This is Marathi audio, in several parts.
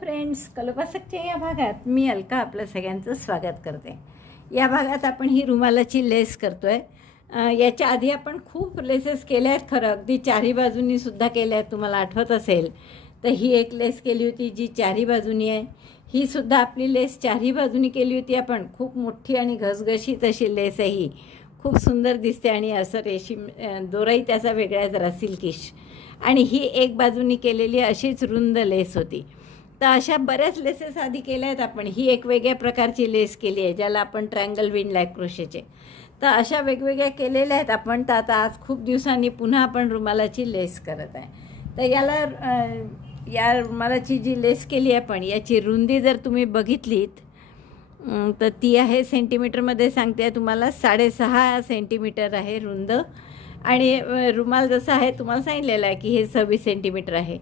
फ्रेंड्स, कल्पवासकच्या या भागात मी अलका आपलं सगळ्यांचं स्वागत करते. या भागात आपण ही रुमालाची लेस करतो आहे. याच्या आधी आपण खूप लेसेस केल्या आहेत खरं, अगदी चारही बाजूंनी सुद्धा केल्या आहेत. तुम्हाला आठवत असेल तर ही एक लेस केली होती जी चारही बाजूंनी आहे. ही सुद्धा आपली लेस चारही बाजूंनी केली होती आपण. खूप मोठी आणि घसघशीत अशी लेस आहे ही. खूप सुंदर दिसते आणि असं रेशीम दोराही त्याचा वेगळा आहे, जरा सिल्किश. आणि ही एक बाजूनी केलेली अशीच रुंद लेस होती. तर अशा बऱ्याच लेसेस आधी केल्या आहेत आपण. ही एक वेगळ्या प्रकारची लेस केली आहे ज्याला आपण ट्रायंगल विणला आहे क्रोशेचे. तर अशा वेगवेगळ्या केलेल्या आहेत आपण. तर आता आज खूप दिवसांनी पुन्हा आपण रुमालाची लेस करत आहे. तर या रुमालाची जी लेस केली आहे आपण, याची रुंदी जर तुम्ही बघितलीत तर ती आहे सेंटीमीटरमध्ये सांगते आहे तुम्हाला, 6.5 सेंटीमीटर आहे रुंद. आणि रुमाल जसं आहे तुम्हाला सांगितलेलं आहे की हे 26 सेंटीमीटर आहे.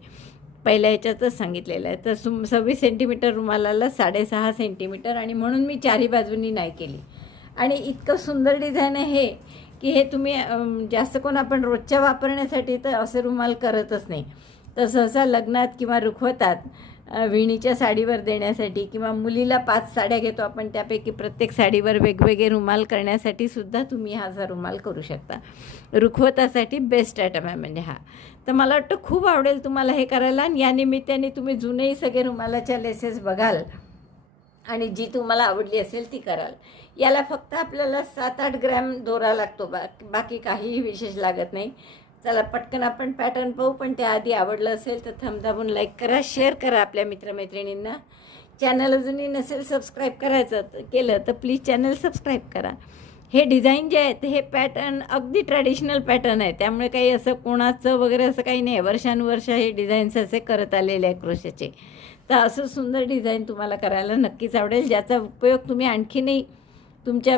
पहिल्या ह्याच्यातच सांगितलेलं आहे. तर 26 सेंटीमीटर रुमालाला 6.5 सेंटीमीटर, आणि म्हणून मी चारही बाजूंनी नाही केली. आणि इतकं सुंदर डिझाईन आहे हे की हे तुम्ही जास्त कोण आपण रोजच्या वापरण्यासाठी तर असे रुमाल करतच नाही. तर सहसा लग्नात किंवा रुखवतात विणीच्या साडीवर देण्यासाठी, किंवा मुलीला 5 साड्या घेतो आपण त्यापैकी प्रत्येक साडीवर वेगवेगळे रुमाल करण्यासाठी सुद्धा तुम्ही हा रुमाल करू शकता. रुखवतासाठी बेस्ट आयटम आहे म्हणजे हा. तर मला वाटतं खूप आवडेल तुम्हाला हे करायला. आणि या निमित्ताने तुम्ही जुनेही सगळे रुमालाच्या लेसेस बघाल आणि जी तुम्हाला आवडली असेल ती कराल. याला फक्त आपल्याला 7-8 ग्रॅम दोरा लागतो, बाकी काहीही विशेष लागत नाही. चला पटकन आपण पॅटर्न पाहू. पण त्याआधी आवडलं असेल तर थंब लाईक करा, शेअर करा आपल्या मित्रमैत्रिणींना. चॅनल अजूनही नसेल सबस्क्राईब केलं तर प्लीज चॅनल सबस्क्राईब करा. हे डिझाईन जे आहे ते हे पॅटर्न अगदी ट्रॅडिशनल पॅटर्न आहे, त्यामुळे काही असं कोणाचं वगैरे असं काही नाही. वर्षानुवर्ष हे डिझाईन्स असे करत आलेले आहे क्रोशेचे. तर असं सुंदर डिझाईन तुम्हाला करायला नक्कीच आवडेल, ज्याचा उपयोग तुम्ही आणखीनही तुमच्या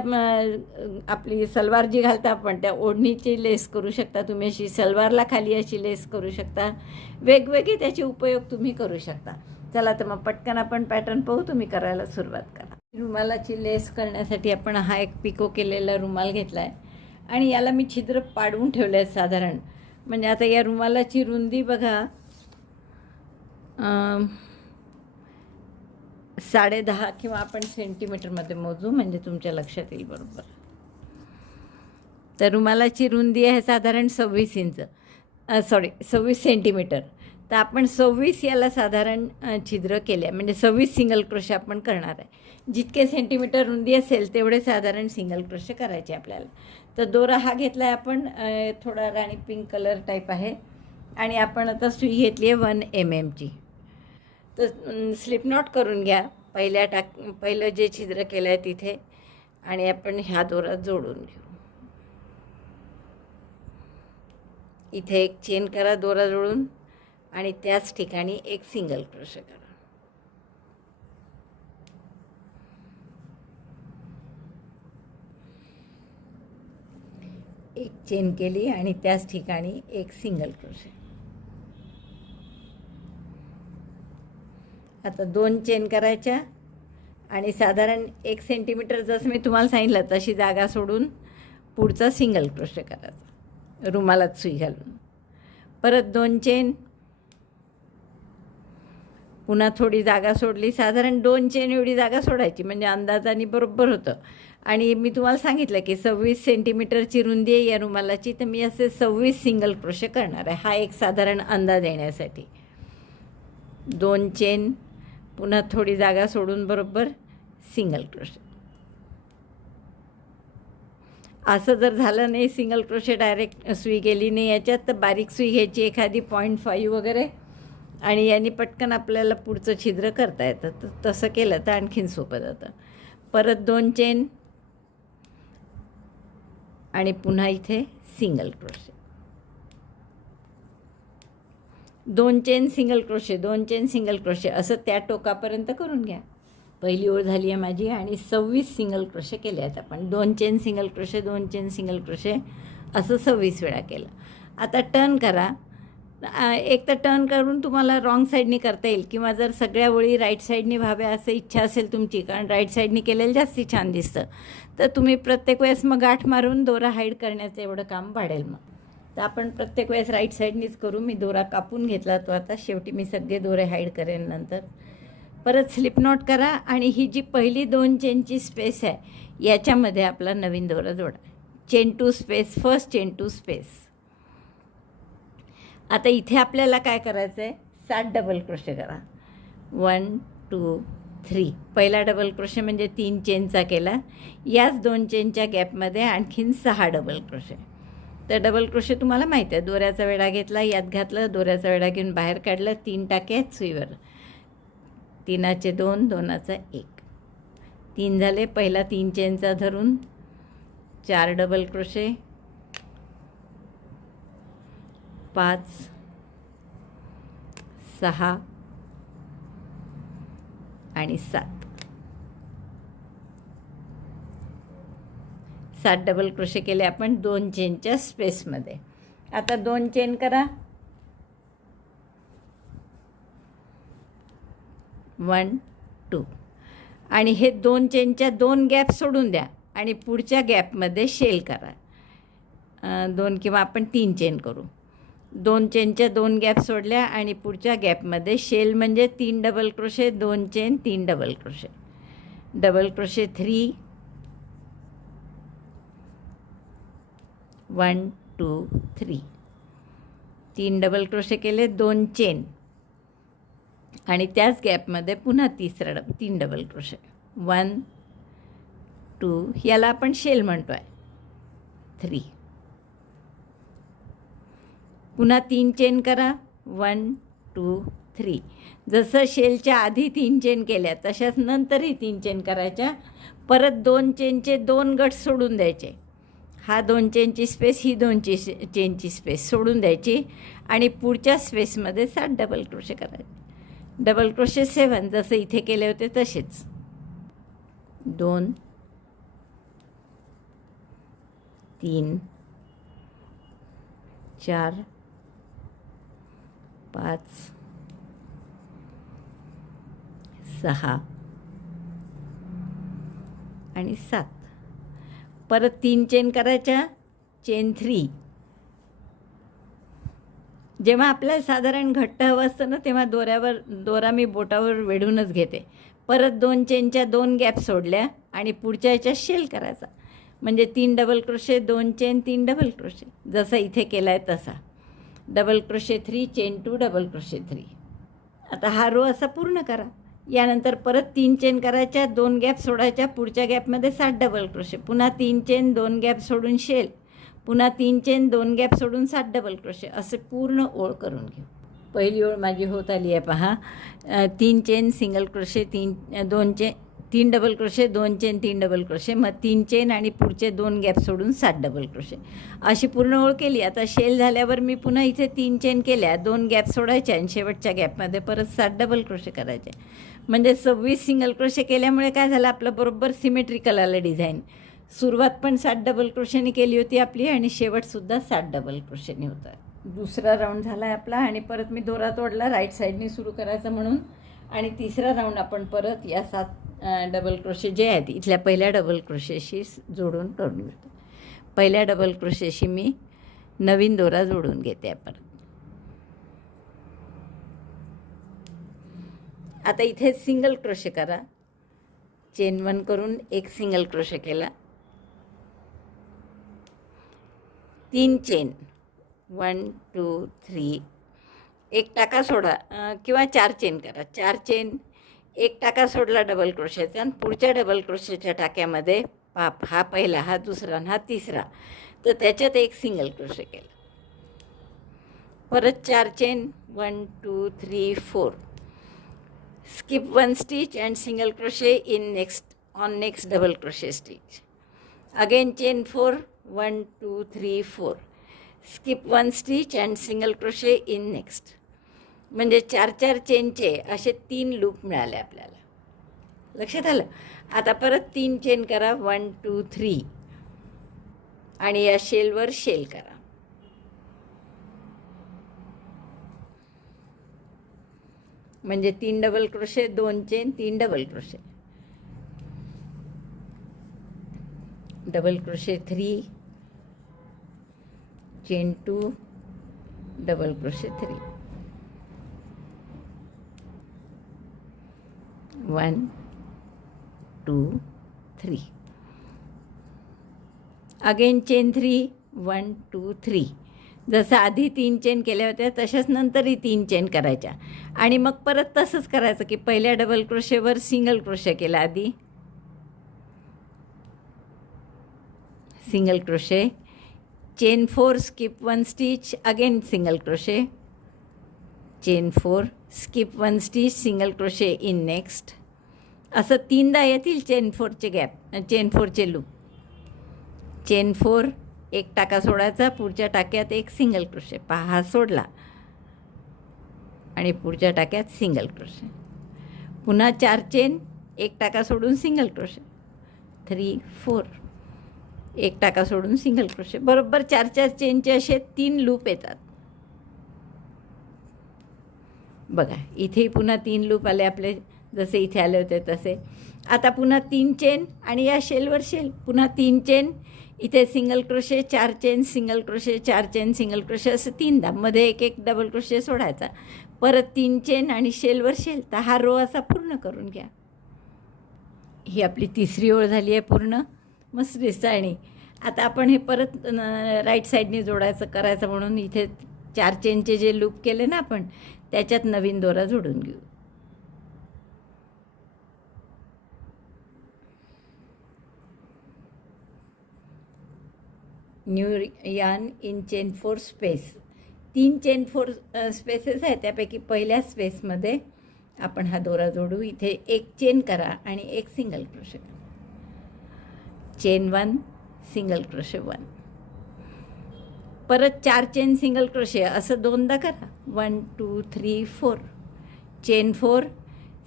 आपली सलवार जी घालता आपण त्या ओढणीची लेस करू शकता. तुम्ही अशी सलवारला खाली अशी लेस करू शकता. वेगवेगळे त्याचे उपयोग तुम्ही करू शकता. चला तर मग पटकन आपण पॅटर्न पाहू. तुम्ही करायला सुरुवात करा. रुमालाची लेस करण्यासाठी आपण हा एक पिको केलेला रुमाल घेतला आहे आणि याला मी छिद्र पाडवून ठेवले आहेत साधारण. म्हणजे आता या रुमालाची रुंदी बघा 10.5 किंवा आपण सेंटीमीटरमध्ये मोजू म्हणजे तुमच्या लक्षात येईल बरोबर. तर रुमालाची रुंदी आहे साधारण 26 सेंटीमीटर. तर आपण 26 याला साधारण छिद्र केले, म्हणजे 26 सिंगल क्रोशे आपण करणार आहे. जितके सेंटीमीटर रुंदी असेल तेवढे साधारण सिंगल क्रोशे करायचे आपल्याला. तर दोरा हा घेतला आहे आपण, थोडा राणी पिंक कलर टाईप आहे. आणि आपण आता सुई घेतली आहे 1 mm. तर स्लिप नॉट करून घ्या पहिलं जे छिद्र केलं आहे तिथे, आणि आपण ह्या दोरा जोडून घेऊ. इथे एक चेन करा दोरा जोडून, आणि त्याच ठिकाणी एक सिंगल क्रोशे करा. एक चेन केली आणि त्याच ठिकाणी एक सिंगल क्रोशे. आता 2 चेन करायच्या आणि साधारण 1 सेंटीमीटर जसं मी तुम्हाला सांगितलं तशी जागा सोडून पुढचा सिंगल क्रोशे करायचा रुमालात सुई घालून. परत 2 चेन, पुन्हा थोडी जागा सोडली. साधारण 2 चेन एवढी जागा सोडायची म्हणजे अंदाजाने बरोबर होतं. आणि मी तुम्हाला सांगितलं की 26 सेंटीमीटरची रुंदी आहे या रुमालाची, तर मी असे 26 सिंगल क्रोशे करणार आहे. हा एक साधारण अंदाज येण्यासाठी. 2 चेन, पुन्हा थोडी जागा सोडून बरोबर सिंगल क्रोशे. असं जर झालं नाही, सिंगल क्रोशे डायरेक्ट सुई गेली नाही याच्यात, तर बारीक सुई घ्यायची एखादी 0.5 वगैरे, आणि यांनी पटकन आपल्याला पुढचं छिद्र करता येतं. तर तसं केलं तर आणखीन सोपं जातं. परत 2 चेन आणि पुन्हा इथे single crochet. 2 chain single crochet, 2 chain single crochet असं त्या टोकापर्यंत करून घ्या. पहिली ओळ झाली आहे माझी आणि 26 सिंगल क्रोशे केले आहेत आपण. 2 chain single crochet, 2 chain single crochet असं 26 वेळा केलं. आता टर्न करा. एक तर टर्न करून तुम्हाला रॉंग साईडनी करता येईल, किंवा जर सगळ्या ओळी राईट साईडनी व्हाव्या असं इच्छा असेल तुमची, कारण राईट साईडनी केलेलं जास्ती छान दिसतं, तर तुम्ही प्रत्येक वेळेस मग गाठ मारून दोरा हाईड करण्याचं एवढं काम वाढेल. मग तर आपण प्रत्येक वेळेस राईट साईडनीच करू. मी दोरा कापून घेतला तो. आता शेवटी मी सगळे दोरे हाईड करेन नंतर. परत स्लिप नॉट करा आणि ही जी पहिली 2 चेनची स्पेस आहे याच्यामध्ये आपला नवीन दोरा जोडा. Chain 2 space, first chain 2 space. आता इथे आपल्याला काय करायचं आहे, 7 डबल क्रोशे करा. 1 2 3. पहिला डबल क्रोशे म्हणजे 3 चेनचा केला. याच 2 चेनच्या गॅपमध्ये आणखीन 6 डबल क्रोशे. तर डबल क्रोशे तुम्हाला माहीत आहे, दोऱ्याचा वेढा घेतला, यात घातलं, दोऱ्याचा वेढा घेऊन बाहेर काढलं, 3 टाके आहेत सुईवर. 3चे 2, 2चा 1. 3 झाले. पहिला 3 चेनचा धरून 4 डबल क्रोशे, 5 6 आणि 7. 7 डबल क्रोशे केले आपण 2 चेनच्या स्पेसमध्ये. आता 2 चेन करा. 1 2 आणि हे 2 चेनच्या 2 गॅप सोडून द्या आणि पुढच्या गॅपमध्ये शेल करा. 2 किंवा आपण 3 चेन करू. 2 चेनच्या 2 गॅप सोडल्या आणि पुढच्या गॅपमध्ये शेल म्हणजे 3 double crochet, 2 chain, 3 double crochet. Double crochet 3, 1 2 3. 3 double crochet केले, 2 चेन आणि त्याच गॅपमध्ये पुन्हा 3 डबल क्रोशे. 1 2, याला आपण शेल म्हणतो आहे. 3. पुन्हा 3 चेन करा. 1 2 3. जसं शेलच्या आधी 3 चेन केल्या तशाच नंतरही 3 चेन करायच्या. परत 2 चेनचे 2 गट सोडून द्यायचे. हा 2 चेनची स्पेस, ही 2 चेनची स्पेस सोडून द्यायची आणि पुढच्या स्पेसमध्ये 7 डबल क्रोशे करायचे. डबल क्रोशे 7 जसं इथे केले होते तसेच. 2 3 4 5 6 आणि 7. परत 3 चेन करायच्या. चेन 3. जेव्हा आपल्याला साधारण घट्ट हवं असतं ना तेव्हा दोरा मी बोटावर वेढूनच घेते. परत 2 चेनच्या 2 गॅप सोडल्या आणि पुढच्या याच्यात शेल करायचा. म्हणजे 3 double crochet, 2 chain, 3 double crochet, जसा इथे केला आहे तसा. Double crochet 3, chain 2, double crochet 3. आता हा रो असा पूर्ण करा. यानंतर परत 3 चेन करायच्या, 2 गॅप सोडायच्या, पुढच्या गॅपमध्ये 7 डबल क्रोशे, पुन्हा 3 चेन, 2 गॅप सोडून शेल, पुन्हा 3 चेन, 2 गॅप सोडून 7 डबल क्रोशे, असे पूर्ण ओळ करून घेऊ. पहिली ओळ माझी होत आली आहे पहा. 3 chain, single crochet, 3 double crochet, 2 chain, 3 double crochet, मग 3 चेन आणि पुढचे 2 गॅप सोडून 7 डबल क्रोशे, अशी पूर्ण ओळ केली. आता शेल झाल्यावर मी पुन्हा इथे 3 चेन केल्या, 2 गॅप सोडायच्या आणि शेवटच्या गॅपमध्ये परत 7 डबल क्रोशे करायचे. म्हणजे 26 सिंगल क्रोशे केल्यामुळे काय झालं, आपलं बरोबर सिमेट्रिकल आलं डिझाईन. सुरुवात पण 7 डबल क्रोशेने केली होती आपली आणि शेवटसुद्धा 7 डबल क्रोशेने होता. दुसरा राऊंड झाला आहे आपला आणि परत मी दोरा तोडला राईट साईडने सुरू करायचं म्हणून. आणि तिसरा राऊंड आपण परत या 7 डबल क्रोशे जे आहेत इथल्या पहिल्या डबल क्रोशेशी जोडून करून घेतो. पहिल्या डबल क्रोशेशी मी नवीन दोरा जोडून घेते परत. आता इथे सिंगल क्रोशे करा. चेन 1 करून एक सिंगल क्रोशे केला. 3 चेन, 1 2 3, एक टाका सोडा किंवा 4 चेन करा. 4 चेन, एक टाका सोडला डबल क्रोशेचा आणि पुढच्या डबल क्रोशेच्या टाक्यामध्ये हा पहिला, हा दुसरा आणि हा तिसरा, तर त्याच्यात एक सिंगल क्रोशे केला. परत 4 chain, 1 2 3 4. skip 1 stitch and single crochet in next double crochet stitch. Again chain 4, 1 2 3 4. skip 1 stitch and single crochet in next. म्हणजे 4 चेनचे असे 3 लूप मिळाले आपल्याला. लक्षात आलं. आता परत 3 चेन करा. 1 2 3 आणि या शेलवर शेल करा. म्हणजे 3 double crochet, 2 chain, 3 double crochet, double crochet 3, chain 2, double crochet 3, 1 2 3. Again chain 3, 1 2 3. जसं आधी 3 चेन केल्या होत्या तशाच नंतरही 3 चेन करायच्या आणि मग परत तसंच करायचं की पहिल्या डबल क्रोशेवर सिंगल क्रोशे केला, आधी single crochet, chain 4 skip 1 stitch, again single crochet, chain 4 skip 1 stitch, single crochet in next. असं 3दा येतील चेन 4चे गॅप, चेन 4चे लूप. चेन 4 एक टाका सोडायचा, पुढच्या टाक्यात एक सिंगल क्रोशे, पहा हा सोडला आणि पुढच्या टाक्यात सिंगल क्रोशे. पुन्हा 4 चेन, एक टाका सोडून सिंगल क्रोशे, 3 4, एक टाका सोडून सिंगल क्रोशे. बरोबर 4 चेनचे असे 3 लूप येतात. बघा इथेही पुन्हा 3 लूप आले आपले, जसे इथे आले होते तसे. आता पुन्हा 3 चेन आणि या शेलवर शेल, पुन्हा 3 चेन, इथे single crochet, 4 chain, single crochet, 4 chain, single crochet, असं 3दा. मध्ये एक एक डबल क्रोशे सोडायचा, परत 3 चेन आणि शेलवर शेल. तर हा रो असा पूर्ण करून घ्या. ही आपली तिसरी ओळ झाली आहे पूर्ण, मस्त दिसतं. आणि आता आपण हे परत राईट साईडने जोडायचं करायचं म्हणून इथे 4 चेनचे जे लूप केले ना आपण, त्याच्यात नवीन दोरा जोडून घेऊ. New yarn in chain 4 space. 3 chain 4 spaces आहेत, त्यापैकी पहिल्या स्पेसमध्ये आपण हा दोरा जोडू. इथे एक चेन करा आणि एक सिंगल क्रोशे करा. चेन 1 सिंगल क्रोशे 1, परत 4 चेन सिंगल क्रोशे, असं 2दा करा. 1 2 3 4. Chain 4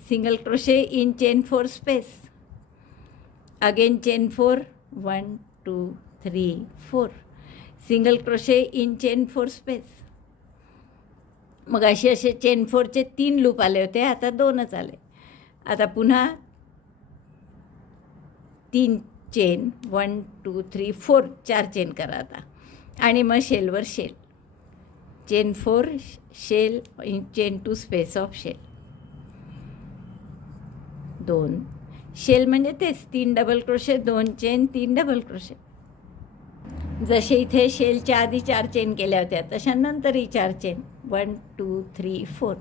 single crochet in chain 4 space, again chain 4 1 2 3 4, single crochet in chain 4 space. मग असे चेन 4चे 3 लूप आले होते, आता 2च आले. आता पुन्हा 3 चेन, 1 2 3 4, 4 चेन करा आता. आणि मग शेलवर shell, chain 4 shell in chain 2 space of shell, 2 shell म्हणजे तेच 3 double crochet, 2 chain, 3 double crochet. जसे इथे शेलच्या आधी 4 चेन केल्या होत्या तशा नंतरही 4 चेन, 1 2 3 4.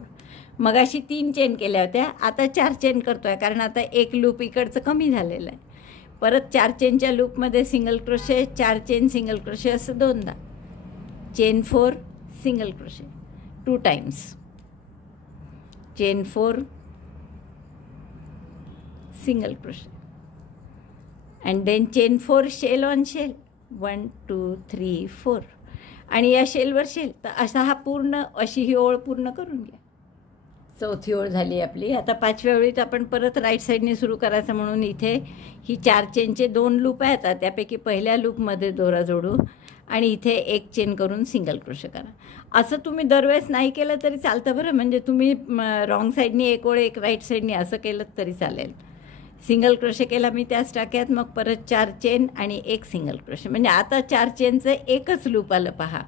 मग अशी 3 चेन केल्या होत्या, आता 4 चेन करतो आहे कारण आता एक लूप इकडचं कमी झालेलं आहे. परत 4 चेनच्या लूपमध्ये single crochet, 4 chain single crochet, असं 2दा. Chain 4 single crochet 2 times, chain 4 single crochet, and then chain 4 shell on shell, 1 2 3 4. आणि या शेलवर शेल. तर असा हा पूर्ण, अशी ही ओळ पूर्ण करून घ्या. चौथी ओळ झाली आपली. आता 5व्या ओळीत आपण परत राईट साईडने सुरू करायचं म्हणून इथे ही 4 चेनचे 2 लूप आहेत, त्यापैकी पहिल्या लूपमध्ये दोरा जोडू आणि इथे एक चेन करून सिंगल क्रोशे करा. असं तुम्ही दरवेळेस नाही केलं तरी चालतं बरं, म्हणजे तुम्ही रॉंग साईडनी एक ओळ, एक राईट साईडनी असं केलं तरी चालेल. सिंगल क्रोशे केला मी त्याच टाक्यात, मग परत 4 चेन आणि एक सिंगल क्रोशे. म्हणजे आता 4 चेनचं एकच लूप आलं पहा.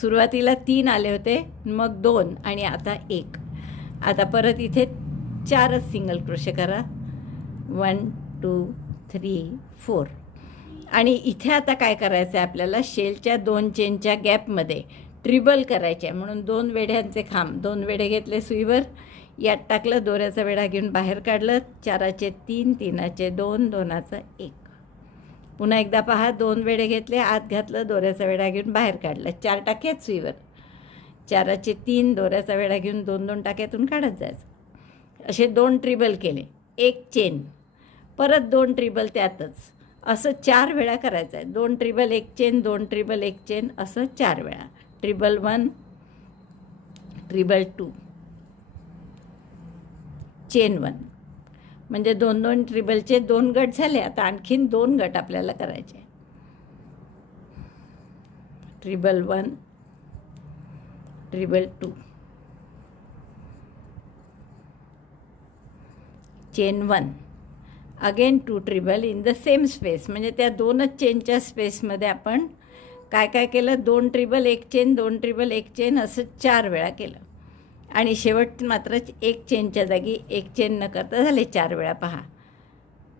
सुरुवातीला 3 आले होते, मग 2 आणि आता 1. आता परत इथे 4च सिंगल क्रोशे करा, 1 2 3 4. आणि इथे आता काय करायचं आहे आपल्याला, शेलच्या 2 चेनच्या गॅपमध्ये ट्रिबल करायचे आहे. म्हणून 2 वेढ्यांचे खांब, 2 वेढे घेतले सुईवर, यात टाकलं, दोऱ्याचा वेढा घेऊन बाहेर काढलं, 4चे 3, 3चे 2, 2चा 1. पुन्हा एकदा पहा, 2 वेढे घेतले, आत घातलं, दोऱ्याचा वेढा घेऊन बाहेर काढलं, 4 टाक्यात सुईवर, 4चे 3, दोऱ्याचा वेढा घेऊन 2 2 टाक्यातून काढत जायचं. असे 2 ट्रिबल केले, 1 चेन, परत 2 ट्रिबल त्यातच, असं 4 वेळा करायचं आहे. 2 ट्रिबल 1 चेन, 2 ट्रिबल 1 चेन, असं 4 वेळा. ट्रिबल 1, ट्रिबल 2, चेन 1. म्हणजे 2 2 ट्रिबलचे 2 गट झाले. आता आणखीन 2 गट आपल्याला करायचे. Treble 1, treble 2, chain 1, again 2 treble in the same space. म्हणजे त्या 2च चेनच्या स्पेसमध्ये आपण काय काय केलं, 2 ट्रिबल 1 चेन, 2 ट्रिबल 1 चेन, असं 4 वेळा केलं. आणि शेवट मात्र एक चेनच्या जागी एक चेन न करता झाले 4 वेळा. पहा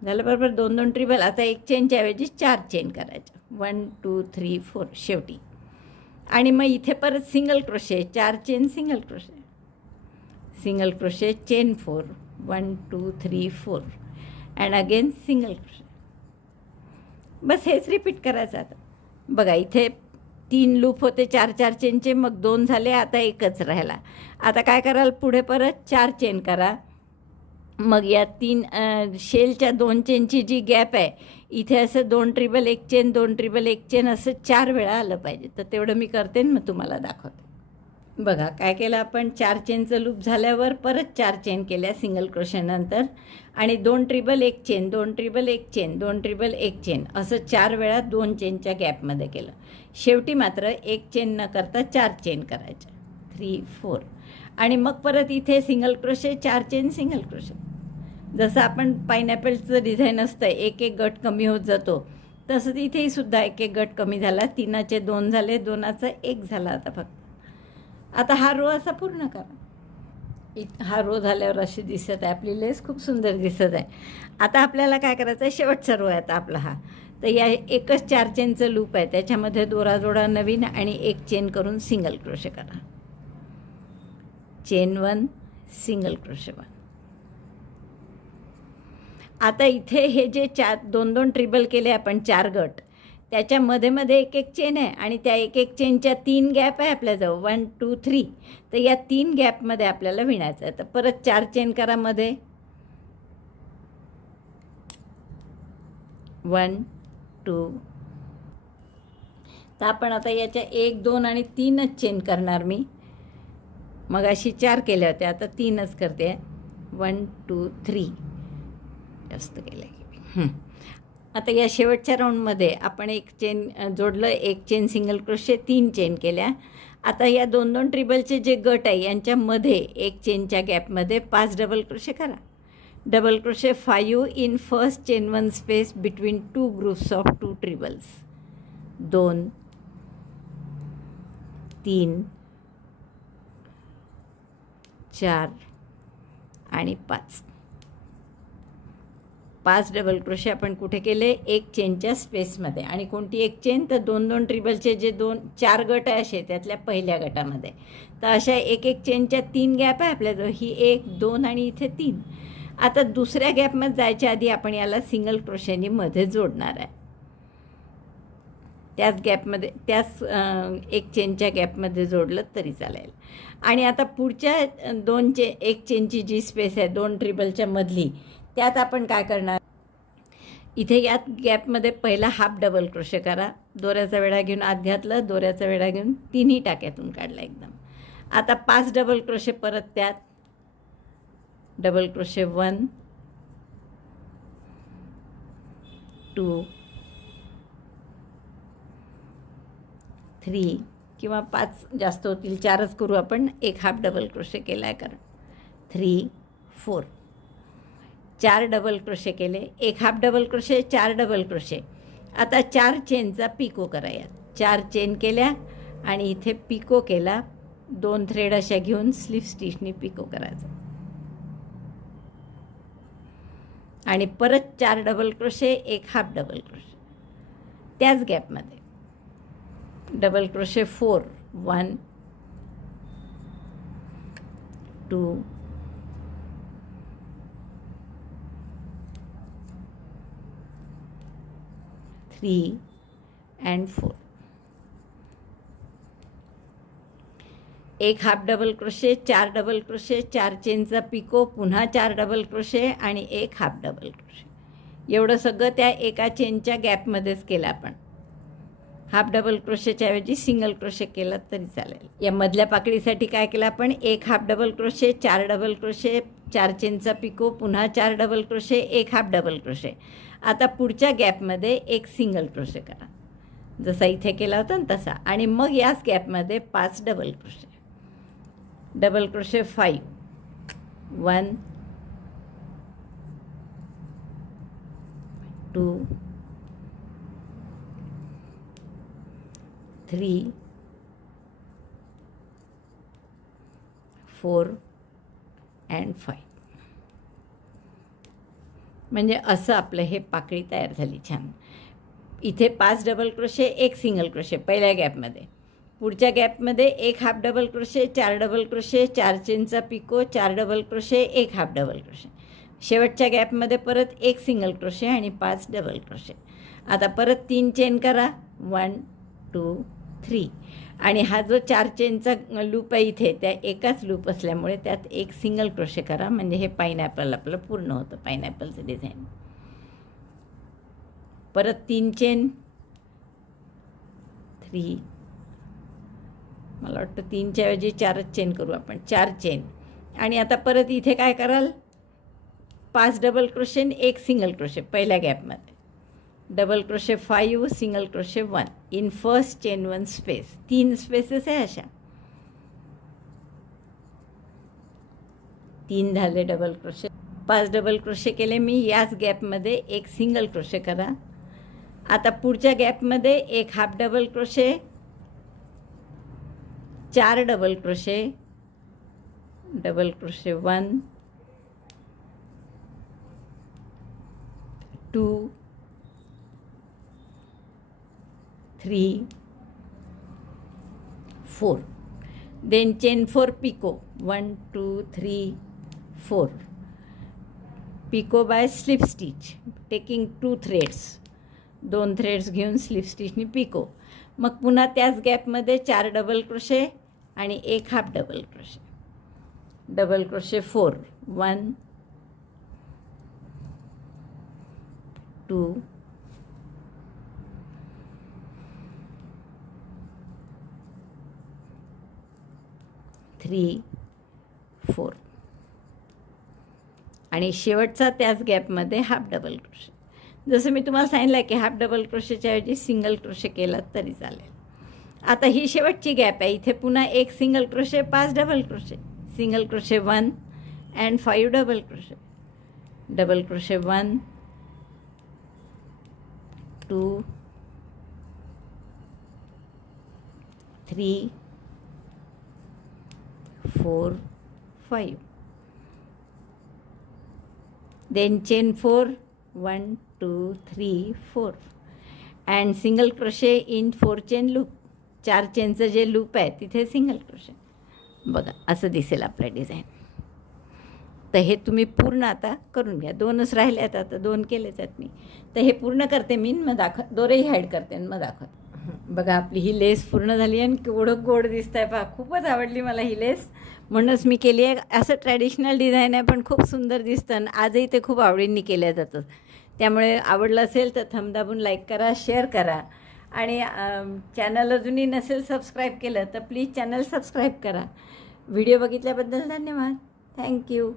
झालं बरोबर 2-2 ट्रिबल. आता एक चेनच्या ऐवजी 4 चेन करायच्या. 1 2 3 4 शेवटी. आणि मग इथे परत single crochet 4 chain single crochet, single crochet chain 4 1 2 3 4 and again single crochet. बस हेच रिपीट करायचं. आता बघा इथे 3 लूप होते 4-4 चेनचे, मग 2 झाले, आता एकच राहिला. आता काय कराल, पुढे परत 4 चेन करा. मग या 3 शेलच्या 2 चेनची जी गॅप आहे इथे असं 2 ट्रिबल 1 चेन 2 ट्रिबल 1 चेन असं 4 वेळा आलं पाहिजे. तर तेवढं मी करते मग तुम्हाला दाखवते. बघा काय केलं आपण, 4 चेनचं लूप झाल्यावर परत 4 चेन केल्या सिंगल क्रोशेनंतर आणि 2 ट्रिबल 1 चेन 2 ट्रिबल 1 चेन 2 ट्रिबल 1 चेन असं 4 वेळा 2 चेनच्या गॅपमध्ये केलं. शेवटी मात्र 1 चेन न करता 4 चेन करायच्या 3 4 आणि मग परत इथे single crochet 4 chain single crochet. जसं आपण पायनॅपलचं डिझाईन असतं एक एक गट कमी होत जातो, तसंच इथेही सुद्धा एक एक गट कमी झाला. 3चे 2 झाले, 2चा 1 झाला. आता फक्त आता हा रो असा पूर्ण करा. हा रो झाल्यावर अशी दिसत आहे आपली लेस, खूप सुंदर दिसत आहे. आता आपल्याला काय करायचं आहे, शेवटचा रो आहे आता आपला हा. तर या एकच 4 चेनचं लूप आहे, त्याच्यामध्ये दोरा जोडा नवीन आणि 1 चेन करून सिंगल क्रोशे करा. Chain 1 single crochet 1. आता इथे हे जे 2-2 ट्रिबल केले आपण 4 गट, त्याच्या मध्ये मध्ये एक एक चेन आहे आणि त्या एक एक चेनच्या 3 गॅप आहे आपल्याजवळ 1 2 3. तर या 3 गॅपमध्ये आपल्याला विणायचं आहे. तर परत 4 चेन करा मध्ये 1 2. तर आपण आता याच्या 1 2 आणि 3च चेन करणार मी. मग अशी 4 केल्या होत्या, आता 3च करते. 1 2 3 जास्त केलं की. आता या शेवटच्या राऊंडमध्ये आपण 1 चेन जोडलं, 1 चेन सिंगल क्रोशे 3 चेन केल्या. आता या 2-2 ट्रिबलचे जे गट आहे यांच्यामध्ये 1 चेनच्या गॅपमध्ये 5 डबल क्रोशे करा. Double crochet 5 in first chain 1 space between 2 groups of 2 ट्रिबल्स. 2 3 4 आणि 5. 5 डबल क्रोशे आपण कुठे केले, 1 चेनच्या स्पेसमध्ये. आणि कोणती 1 चेन, तर 2-2 ट्रिबलचे जे 4 गट आहे असे त्यातल्या पहिल्या गटामध्ये. तर अशा 1-1 चेनच्या 3 गॅप आहे आपल्याजवळ, ही 1 2 आणि इथे 3. आता दुसऱ्या गॅपमध्ये जायच्या आधी आपण याला सिंगल क्रोशेनी मध्ये जोडणार आहे. त्याच गॅपमध्ये त्याच 1 चेनच्या गॅपमध्ये जोडलं तरी चालेल. आणि आता पुढच्या 1 चेनची जी स्पेस आहे 2 ट्रिबलच्या मधली, त्यात आपण काय करणार, इथे यात गॅपमध्ये पहिला हाफ डबल क्रोशे करा. दोऱ्याचा वेढा घेऊन आत घातलं, दोऱ्याचा वेढा घेऊन तिन्ही टाक्यातून काढला एकदम. आता 5 डबल क्रोशे परत त्यात. डबल क्रोशे 1 2 3 किंवा 5 जास्त होतील, 4च करू आपण. 1 हाफ डबल क्रोशे केला आहे कारण. 3 4 4 डबल क्रोशे केले, 1 half double crochet 4 double crochet. आता 4 चेनचा पिको करा. यात 4 चेन केल्या आणि इथे पिको केला. 2 थ्रेड अशा घेऊन स्लीव स्टिचनी पिको करायचं. आणि परत 4 double crochet 1 half double crochet त्याच गॅपमध्ये. Double crochet 4 1 2 3 and 4. 1 half double crochet 4 double crochet 4 चेनचा पिको, पुन्हा 4 डबल क्रोशे आणि 1 हाफ डबल क्रोशे. एवढं सगळं त्या एका चेनच्या गॅपमध्येच केलं आपण. हाफ डबल क्रोशेच्या ऐवजी सिंगल क्रोशे केलं तरी चालेल. या मधल्या पाकळीसाठी काय केलं आपण, 1 half double crochet 4 double crochet 4 चेनचा पिको, पुन्हा 4 double crochet 1 half double crochet. आता पुढच्या गॅपमध्ये 1 सिंगल क्रोशे करा, जसा इथे केला होता ना तसा. आणि मग याच गॅपमध्ये 5 double crochet. Double crochet 5 1 2 3 4 and 5. म्हणजे असं आपलं हे पाकळी तयार झाली छान. इथे 5 डबल क्रोशे, 1 सिंगल क्रोशे पहिल्या गॅपमध्ये. पुढच्या गॅपमध्ये 1 half double crochet, 4 double crochet, 4 चेनचा picot, 4 double crochet, 1 half double crochet. शेवटच्या गॅपमध्ये परत 1 सिंगल क्रोशे आणि 5 डबल क्रोशे. आता परत 3 चेन करा, 1 2 3. आणि हा जो 4 चेनचा लूप आहे इथे, त्या एकाच लूप असल्यामुळे त्यात 1 सिंगल क्रोशे करा. म्हणजे हे पाईनॅपल आपलं पूर्ण होतं, पाईनॅपलचं डिझाईन. परत 3 चेन, 3, मला वाटतं 3च्या ऐवजी 4च चेन करू आपण, 4 चेन. आणि आता परत इथे काय कराल, 5 डबल क्रोशे, 1 सिंगल क्रोशे पहिल्या गॅपमध्ये. Double crochet 5, single crochet 1 in first chain 1 space. 3 spaces आहे अशा. 3 झाले डबल क्रोशे. 5 डबल क्रोशे केले मी. याच गॅपमध्ये 1 सिंगल क्रोशे करा. आता पुढच्या गॅपमध्ये 1 half double crochet, 4 double crochet, double crochet 1 2 3 4. Then chain 4 picot, 1 2 3 4. Picot by slip stitch, taking 2 threads. 2 threads घेऊन स्लिप स्टिचनी पिको. मग पुन्हा त्याच गॅपमध्ये 4 डबल क्रोशे आणि 1 half double crochet. Double crochet 4, 1 2 3 4. आणि शेवटचा त्याच गॅपमध्ये हाफ डबल क्रोशे. जसं मी तुम्हाला सांगितलं की हाफ डबल क्रोशेच्या ऐवजी सिंगल क्रोशे केला तरी चालेल. आता ही शेवटची गॅप आहे. इथे पुन्हा 1 single crochet, 5 double crochet, single crochet 1 and 5 double crochet. Double crochet 1 2 3 4 5. Then chain 4, 1 2 3 4 and single crochet in 4 chain loop. 4 चेनचं जे लूप आहे तिथे सिंगल क्रोशे. बघा असं दिसेल आपलं डिझाईन. तर हे तुम्ही पूर्ण आता करून घ्या. 2च राहिले आहेत, आता 2 केलेच आहेत मी. तर हे पूर्ण करते मी, मग दोरेही हाईड करते आणि मग दाखवते. बघा आपली ही लेस पूर्ण झाली आणि केवढं गोड दिसत आहे पहा. खूपच आवडली मला ही लेस, म्हणूनच मी केली आहे. असं ट्रॅडिशनल डिझाईन आहे पण खूप सुंदर दिसतं आणि आजही ते खूप आवडीने केल्या जातं. त्यामुळे आवडलं असेल तर थंब दाबून लाईक करा, शेअर करा आणि चॅनल अजूनही नसेल सबस्क्राईब केलं तर प्लीज चॅनल सबस्क्राईब करा. व्हिडिओ बघितल्याबद्दल धन्यवाद. थँक्यू.